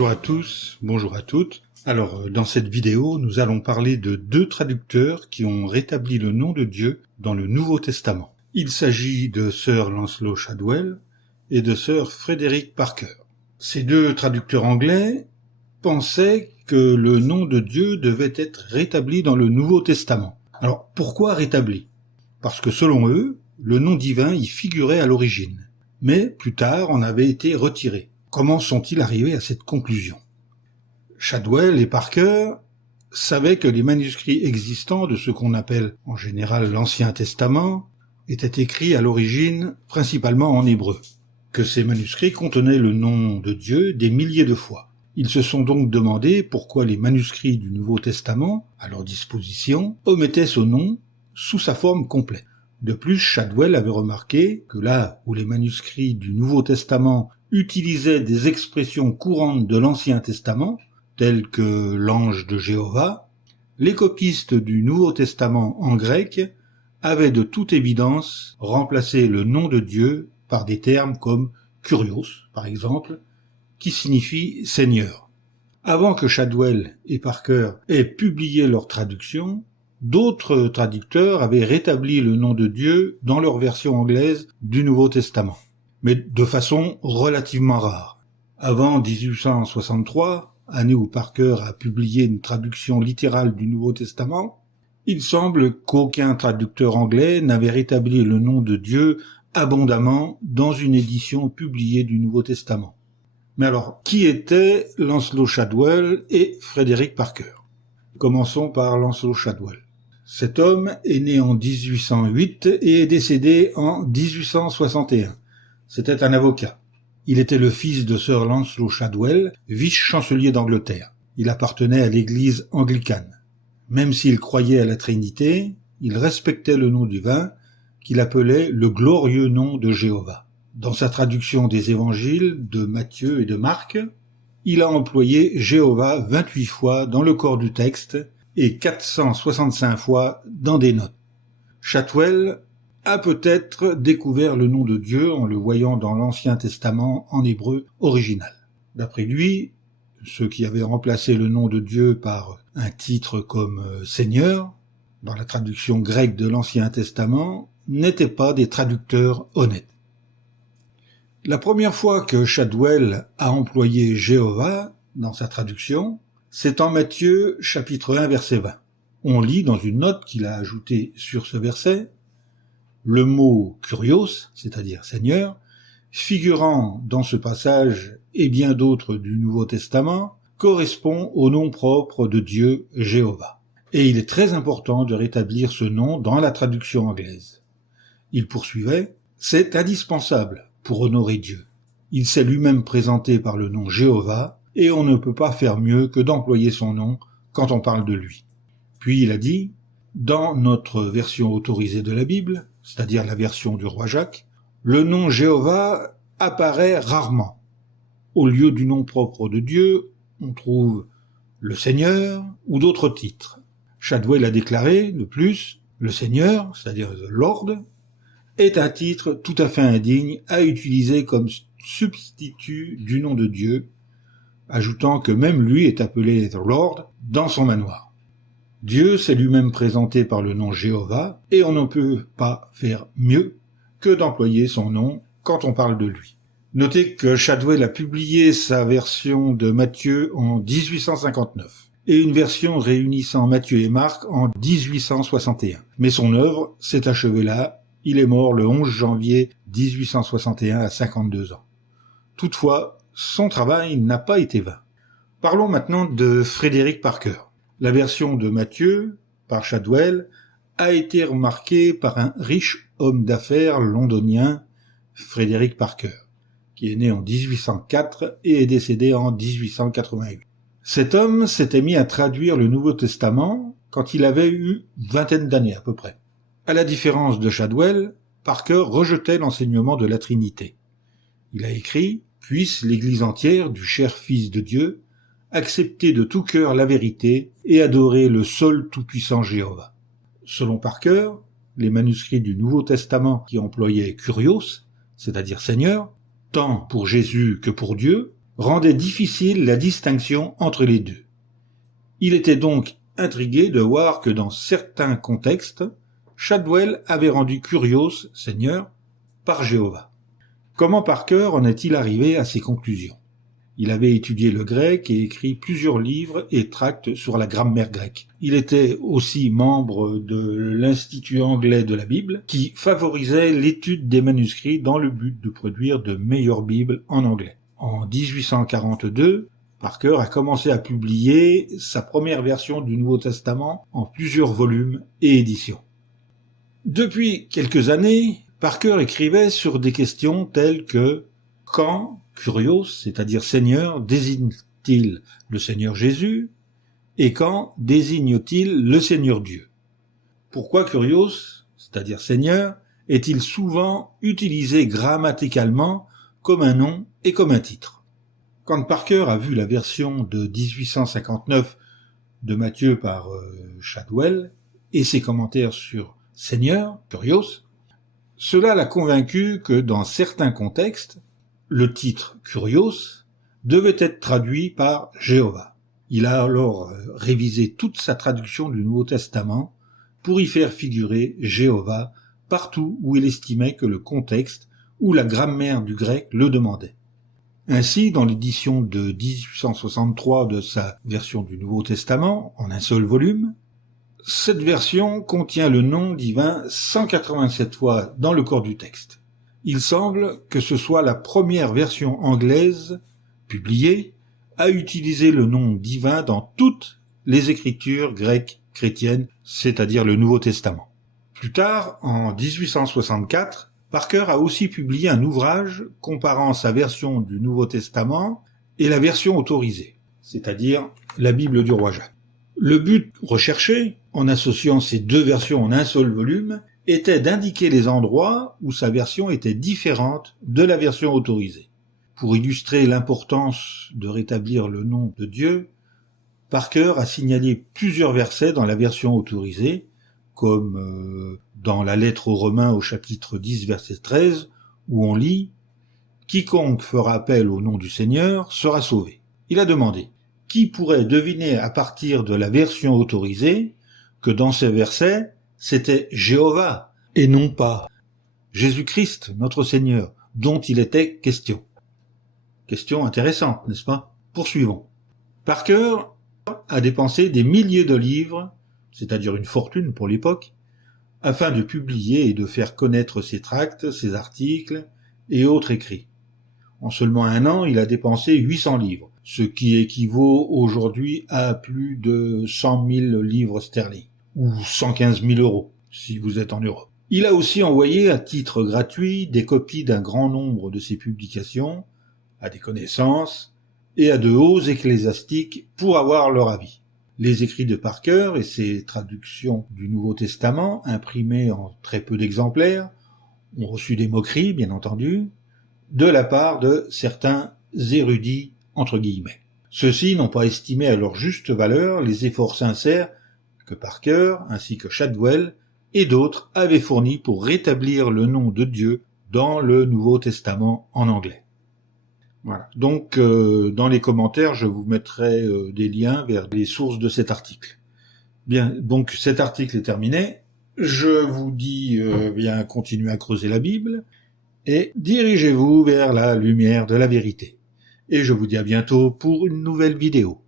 Bonjour à tous, bonjour à toutes. Alors, dans cette vidéo, nous allons parler de deux traducteurs qui ont rétabli le nom de Dieu dans le Nouveau Testament. Il s'agit de Sir Lancelot Shadwell et de Sir Frederick Parker. Ces deux traducteurs anglais pensaient que le nom de Dieu devait être rétabli dans le Nouveau Testament. Alors, pourquoi rétabli ? Parce que selon eux, le nom divin y figurait à l'origine, mais plus tard en avait été retiré. Comment sont-ils arrivés à cette conclusion ? Shadwell et Parker savaient que les manuscrits existants de ce qu'on appelle en général l'Ancien Testament étaient écrits à l'origine principalement en hébreu, que ces manuscrits contenaient le nom de Dieu des milliers de fois. Ils se sont donc demandé pourquoi les manuscrits du Nouveau Testament, à leur disposition, omettaient ce nom sous sa forme complète. De plus, Shadwell avait remarqué que là où les manuscrits du Nouveau Testament utilisaient des expressions courantes de l'Ancien Testament, telles que l'ange de Jéhovah, les copistes du Nouveau Testament en grec avaient de toute évidence remplacé le nom de Dieu par des termes comme Kurios, par exemple, qui signifie Seigneur. Avant que Shadwell et Parker aient publié leur traduction, d'autres traducteurs avaient rétabli le nom de Dieu dans leur version anglaise du Nouveau Testament, mais de façon relativement rare. Avant 1863, année où Parker a publié une traduction littérale du Nouveau Testament, il semble qu'aucun traducteur anglais n'avait rétabli le nom de Dieu abondamment dans une édition publiée du Nouveau Testament. Mais alors, qui étaient Lancelot Shadwell et Frederick Parker ? Commençons par Lancelot Shadwell. Cet homme est né en 1808 et est décédé en 1861. C'était un avocat. Il était le fils de Sir Lancelot Shadwell, vice-chancelier d'Angleterre. Il appartenait à l'église anglicane. Même s'il croyait à la Trinité, il respectait le nom divin qu'il appelait le glorieux nom de Jéhovah. Dans sa traduction des évangiles de Matthieu et de Marc, il a employé Jéhovah 28 fois dans le corps du texte et 465 fois dans des notes. Shadwell a peut-être découvert le nom de Dieu en le voyant dans l'Ancien Testament en hébreu original. D'après lui, ceux qui avaient remplacé le nom de Dieu par un titre comme Seigneur, dans la traduction grecque de l'Ancien Testament, n'étaient pas des traducteurs honnêtes. La première fois que Shadwell a employé Jéhovah dans sa traduction, c'est en Matthieu chapitre 1 verset 20. On lit dans une note qu'il a ajoutée sur ce verset, le mot Kurios, c'est-à-dire Seigneur, figurant dans ce passage et bien d'autres du Nouveau Testament, correspond au nom propre de Dieu Jéhovah. Et il est très important de rétablir ce nom dans la traduction anglaise. Il poursuivait, c'est indispensable pour honorer Dieu. Il s'est lui-même présenté par le nom Jéhovah, et on ne peut pas faire mieux que d'employer son nom quand on parle de lui. Puis il a dit, dans notre version autorisée de la Bible, c'est-à-dire la version du roi Jacques, le nom Jéhovah apparaît rarement. Au lieu du nom propre de Dieu, on trouve le Seigneur ou d'autres titres. Shadwell a déclaré, de plus, le Seigneur, c'est-à-dire the Lord, est un titre tout à fait indigne à utiliser comme substitut du nom de Dieu, ajoutant que même lui est appelé the Lord dans son manoir. Dieu s'est lui-même présenté par le nom Jéhovah, et on ne peut pas faire mieux que d'employer son nom quand on parle de lui. Notez que Shadwell a publié sa version de Matthieu en 1859, et une version réunissant Matthieu et Marc en 1861. Mais son œuvre s'est achevée là. Il est mort le 11 janvier 1861 à 52 ans. Toutefois, son travail n'a pas été vain. Parlons maintenant de Frederick Parker. La version de Matthieu, par Shadwell, a été remarquée par un riche homme d'affaires londonien, Frederick Parker, qui est né en 1804 et est décédé en 1888. Cet homme s'était mis à traduire le Nouveau Testament quand il avait eu une vingtaine d'années à peu près. À la différence de Shadwell, Parker rejetait l'enseignement de la Trinité. Il a écrit « Puisse l'Église entière du cher Fils de Dieu accepter de tout cœur la vérité et adorer le seul tout-puissant Jéhovah. » Selon Parker, les manuscrits du Nouveau Testament qui employaient Kurios, c'est-à-dire Seigneur, tant pour Jésus que pour Dieu, rendait difficile la distinction entre les deux. Il était donc intrigué de voir que dans certains contextes, Shadwell avait rendu Curios, Seigneur, par Jéhovah. Comment Parker en est-il arrivé à ces conclusions? Il avait étudié le grec et écrit plusieurs livres et tracts sur la grammaire grecque. Il était aussi membre de l'Institut anglais de la Bible, qui favorisait l'étude des manuscrits dans le but de produire de meilleures Bibles en anglais. En 1842, Parker a commencé à publier sa première version du Nouveau Testament en plusieurs volumes et éditions. Depuis quelques années, Parker écrivait sur des questions telles que « Quand Curios, c'est-à-dire Seigneur, désigne-t-il le Seigneur Jésus et quand désigne-t-il le Seigneur Dieu? Pourquoi Curios, c'est-à-dire Seigneur, est-il souvent utilisé grammaticalement comme un nom et comme un titre? Quand Parker a vu la version de 1859 de Matthieu par Shadwell et ses commentaires sur Seigneur, Curios, cela l'a convaincu que dans certains contextes, le titre Curios devait être traduit par Jéhovah. Il a alors révisé toute sa traduction du Nouveau Testament pour y faire figurer Jéhovah partout où il estimait que le contexte ou la grammaire du grec le demandait. Ainsi, dans l'édition de 1863 de sa version du Nouveau Testament, en un seul volume, cette version contient le nom divin 187 fois dans le corps du texte. Il semble que ce soit la première version anglaise, publiée, à utiliser le nom divin dans toutes les écritures grecques chrétiennes, c'est-à-dire le Nouveau Testament. Plus tard, en 1864, Parker a aussi publié un ouvrage comparant sa version du Nouveau Testament et la version autorisée, c'est-à-dire la Bible du roi Jacques. Le but recherché, en associant ces deux versions en un seul volume, était d'indiquer les endroits où sa version était différente de la version autorisée. Pour illustrer l'importance de rétablir le nom de Dieu, Parker a signalé plusieurs versets dans la version autorisée, comme dans la lettre aux Romains au chapitre 10, verset 13, où on lit « Quiconque fera appel au nom du Seigneur sera sauvé ». Il a demandé « Qui pourrait deviner à partir de la version autorisée que dans ces versets, c'était Jéhovah et non pas Jésus-Christ, notre Seigneur, dont il était question ?» Question intéressante, n'est-ce pas? Poursuivons. Parker a dépensé des milliers de livres, c'est-à-dire une fortune pour l'époque, afin de publier et de faire connaître ses tracts, ses articles et autres écrits. En seulement un an, il a dépensé 800 livres, ce qui équivaut aujourd'hui à plus de 100 000 livres sterling, ou 115 000 euros, si vous êtes en Europe. Il a aussi envoyé à titre gratuit des copies d'un grand nombre de ses publications à des connaissances et à de hauts ecclésiastiques pour avoir leur avis. Les écrits de Parker et ses traductions du Nouveau Testament, imprimées en très peu d'exemplaires, ont reçu des moqueries, bien entendu, de la part de certains érudits, entre guillemets. Ceux-ci n'ont pas estimé à leur juste valeur les efforts sincères que Parker, ainsi que Shadwell et d'autres avaient fournis pour rétablir le nom de Dieu dans le Nouveau Testament en anglais. Voilà. Donc, dans les commentaires, je vous mettrai des liens vers les sources de cet article. Bien, donc cet article est terminé. Je vous dis, bien, continuez à creuser la Bible et dirigez-vous vers la lumière de la vérité. Et je vous dis à bientôt pour une nouvelle vidéo.